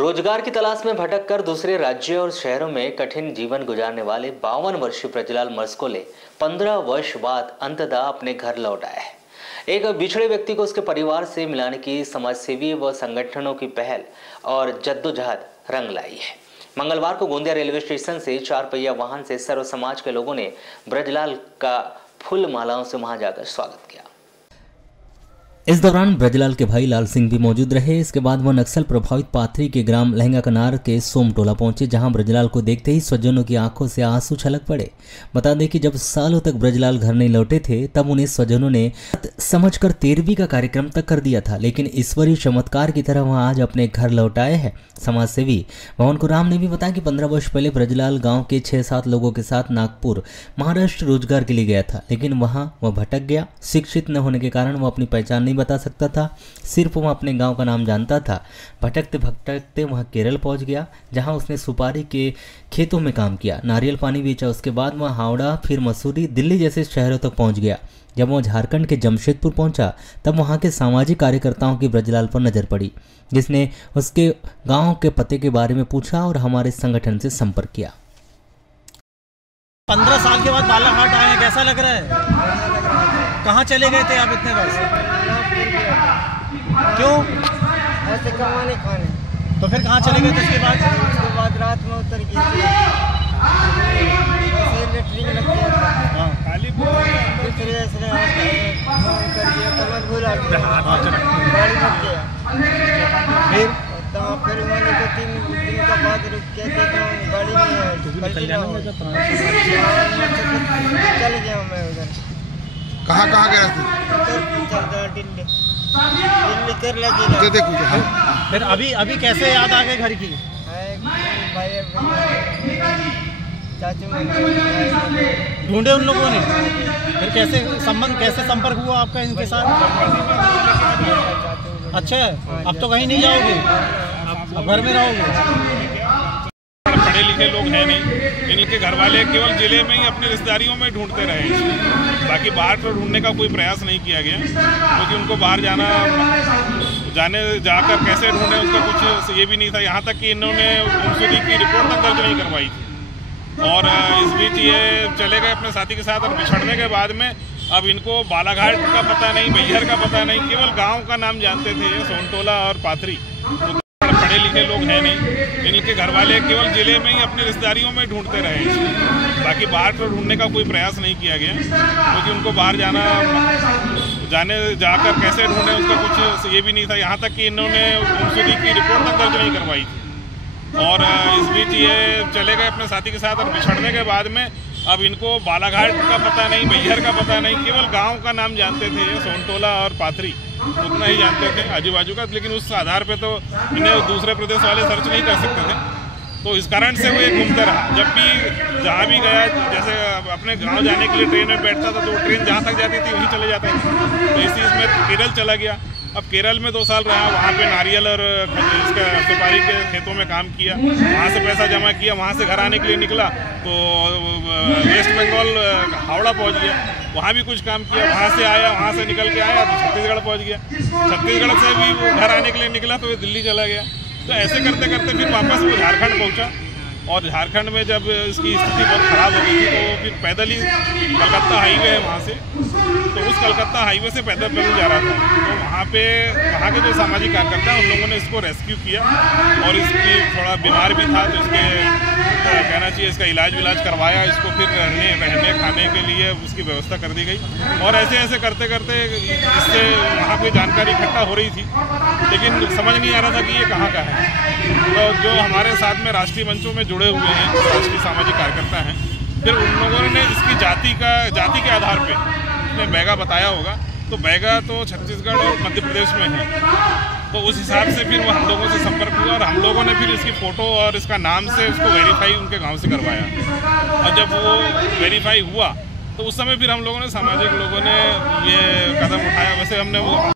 रोजगार की तलाश में भटककर दूसरे राज्यों और शहरों में कठिन जीवन गुजारने वाले 52 वर्षीय ब्रजलाल मस्कोले 15 वर्ष बाद अंततः अपने घर लौट आए हैं। एक बिछड़े व्यक्ति को उसके परिवार से मिलाने की समाजसेवी व संगठनों की पहल और जद्दोजहद रंग लाई है। मंगलवार को गोंदिया रेलवे स्टेशन से 4 पहिया वाहन से सर्व समाज के लोगों ने ब्रजलाल का फूल मालाओं से वहां जाकर स्वागत किया। इस दौरान ब्रजलाल के भाई लाल सिंह भी मौजूद रहे। इसके बाद वह नक्सल प्रभावित पाथरी के ग्राम लहंगा कनार के सोमटोला पहुंचे, जहां ब्रजलाल को देखते ही स्वजनों की आंखों से आंसू छलक पड़े। बता दें कि जब सालों तक ब्रजलाल घर नहीं लौटे थे, तब उन्हें स्वजनों ने समझकर 13वीं का कार्यक्रम तक कर दिया था, लेकिन ईश्वरीय चमत्कार की तरह वह आज अपने घर लौट आए हैं। समाजसेवी भवन कुराम ने भी बताया कि 15 वर्ष पहले ब्रजलाल गांव के 6-7 लोगों के साथ नागपुर महाराष्ट्र रोजगार के लिए गया था, लेकिन वहां वह भटक गया। शिक्षित न होने के कारण वह अपनी पहचान नहीं बता सकता था, सिर्फ वह अपने गांव का नाम जानता था। भटकते भटकते वह केरल पहुंच गया, जहां उसने सुपारी के खेतों में काम किया, नारियल पानी बेचा। उसके बाद वह हावड़ा, फिर मसूरी, दिल्ली जैसे शहरों तक पहुंच गया। जब वह झारखंड के जमशेदपुर पहुंचा, तब वहां के सामाजिक कार्यकर्ताओं की ब्रजलाल पर नजर पड़ी, जिसने उसके गांव के पते के बारे में पूछा और हमारे संगठन से संपर्क किया। 15 साल के बाद बालाघाट आए हैं, कैसा लग रहा है? कहाँ चले गए थे आप इतने वर्ष? क्यों? ऐसे कमाने खाने। तो फिर कहाँ चले गए थे उसके बाद? उसके बाद रात में उतर गई लेटरिन लग गया था। खाली दूसरे ऐसे उतर गया, कमर भूला गाड़ी लग गया। फिर मैंने तो 3 दिन का बाद रुक के देखा गाड़ी नहीं है, चल गया मैं उधर। कहाँ गया था? दिल्ली केरला जिला। फिर अभी कैसे याद आ गए घर की? भाई चाचू ढूंढे उन लोगों ने? फिर कैसे संपर्क हुआ आपका इनके साथ? अच्छा, अब तो कहीं नहीं जाओगे, अब घर में रहोगे। पढ़े लिखे लोग हैं नहीं, इनके घर वाले केवल जिले में ही अपनी रिश्तेदारियों में ढूंढते रहे, बाकी बाहर तो ढूंढने का कोई प्रयास नहीं किया गया, क्योंकि उनको बाहर जाकर कैसे ढूंढे उसका कुछ ये भी नहीं था। यहाँ तक कि इन्होंने गुमशुदगी की रिपोर्ट तक दर्ज नहीं करवाई थी। और इस बीच ये चले गए अपने साथी के साथ, और बिछड़ने के बाद में अब इनको बालाघाट का पता नहीं, मैहर का पता नहीं, केवल गाँव का नाम जानते थे, सोमटोला और पाथरी। पढ़े लिखे लोग हैं नहीं, इनके घर वाले केवल जिले में ही अपनी रिश्तेदारियों में ढूंढते रहे, बाकी बाहर तो ढूंढने का कोई प्रयास नहीं किया गया, क्योंकि उनको बाहर जाकर कैसे ढूंढे उसका कुछ ये भी नहीं था। यहाँ तक कि इन्होंने गुमशुदगी की रिपोर्ट तक दर्ज नहीं करवाई थी। और इस बीच ये चले गए अपने साथी के साथ, और बिछड़ने के बाद में अब इनको बालाघाट का पता नहीं, मैहर का पता नहीं, केवल गांव का नाम जानते थे, सोमटोला और पाथरी, उतना ही जानते थे आजू बाजू का, लेकिन उस आधार पे तो इन्हें दूसरे प्रदेश वाले सर्च नहीं कर सकते थे। तो इस कारण से वो घूमते रहा। जब भी जहाँ भी गया, जैसे अपने गांव जाने के लिए ट्रेन में बैठता था, तो ट्रेन जहाँ तक जाती थी वहीं चले जाता था। तो इसी इसमें केरल चला गया। अब केरल में 2 साल रहा, वहाँ पे नारियल और इसका सुपारी के खेतों में काम किया, वहाँ से पैसा जमा किया, वहाँ से घर आने के लिए निकला तो वेस्ट बंगाल हावड़ा पहुँच गया, वहाँ भी कुछ काम किया, वहाँ से आया, वहाँ से निकल के आया तो छत्तीसगढ़ पहुँच गया, छत्तीसगढ़ से भी वो घर आने के लिए निकला तो दिल्ली चला गया। तो ऐसे करते करते फिर वापस वो झारखंड पहुँचा, और झारखंड में जब इसकी स्थिति बहुत ख़राब हो गई थी, तो फिर पैदल ही कलकत्ता हाईवे है वहाँ से, तो उस कलकत्ता हाईवे से पैदल जा रहा था। तो वहाँ पे वहाँ के जो सामाजिक कार्यकर्ता हैं उन लोगों ने इसको रेस्क्यू किया, और इसकी थोड़ा बीमार भी था, तो इसके कहना चाहिए इसका इलाज करवाया, इसको फिर रहने खाने के लिए उसकी व्यवस्था कर दी गई। और ऐसे करते करते इससे वहाँ कोई जानकारी इकट्ठा हो रही थी, लेकिन समझ नहीं आ रहा था कि ये कहाँ का है। तो जो हमारे साथ में राष्ट्रीय मंचों में जुड़े हुए हैं, राष्ट्रीय सामाजिक कार्यकर्ता हैं, फिर उन लोगों ने इसकी जाति के आधार पे इसने बैगा बताया होगा, तो बैगा तो छत्तीसगढ़ और मध्य प्रदेश में है, तो उस हिसाब से फिर वो हम लोगों से संपर्क हुआ, और हम लोगों ने फिर इसकी फ़ोटो और इसका नाम से उसको वेरीफाई उनके गांव से करवाया। और जब वो वेरीफाई हुआ तो उस समय फिर हम लोगों ने, सामाजिक लोगों ने ये कदम उठाया। वैसे हमने वो